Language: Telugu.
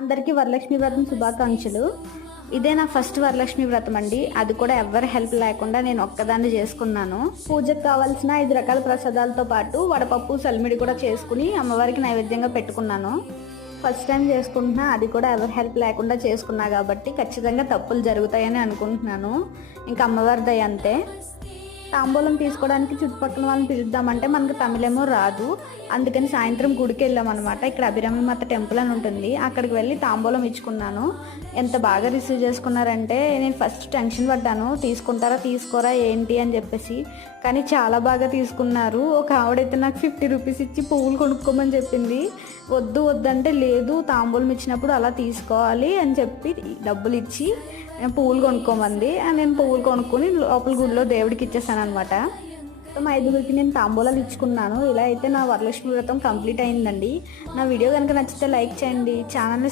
అందరికీ వరలక్ష్మి వ్రతం శుభాకాంక్షలు. ఇదే నా ఫస్ట్ వరలక్ష్మి వ్రతం అండి. అది కూడా ఎవరి హెల్ప్ లేకుండా నేను ఒక్కదాన్ని చేసుకున్నాను. పూజకు కావాల్సిన 5 రకాల ప్రసాదాలతో పాటు వడపప్పు సలిమిడి కూడా చేసుకుని అమ్మవారికి నైవేద్యంగా పెట్టుకున్నాను. ఫస్ట్ టైం చేసుకుంటున్నా, అది కూడా ఎవరి హెల్ప్ లేకుండా చేసుకున్నా కాబట్టి ఖచ్చితంగా తప్పులు జరుగుతాయని అనుకుంటున్నాను. ఇంకా అమ్మవారి దయ అంతే. తాంబూలం తీసుకోవడానికి చుట్టుపక్కల వాళ్ళని పిలుద్దామంటే మనకు తమిళేమో రాదు. అందుకని సాయంత్రం గుడికి వెళ్ళామన్నమాట. ఇక్కడ అభిరామిమాత టెంపుల్ అని ఉంటుంది, అక్కడికి వెళ్ళి తాంబూలం ఇచ్చుకున్నాను. ఎంత బాగా రిసీవ్ చేసుకున్నారంటే నేను ఫస్ట్ టెన్షన్ పడ్డాను, తీసుకుంటారా తీసుకోరా ఏంటి అని చెప్పేసి. కానీ చాలా బాగా తీసుకున్నారు. ఒక ఆవిడైతే నాకు 50 రూపీస్ ఇచ్చి పువ్వులు కొనుక్కోమని చెప్పింది. వద్దంటే లేదు, తాంబూలం ఇచ్చినప్పుడు అలా తీసుకోవాలి అని చెప్పి డబ్బులు ఇచ్చి పువ్వులు కొనుక్కోమంది. నేను పువ్వులు కొనుక్కొని లోపల గుడిలో దేవుడికి ఇచ్చేసాను అనమాట. మొత్తం 5గురికి నేను తాంబూలాలు ఇచ్చుకున్నాను. ఇలా అయితే నా వరలక్ష్మి వ్రతం కంప్లీట్ అయిందండి. నా వీడియో కనుక నచ్చితే లైక్ చేయండి, ఛానల్ని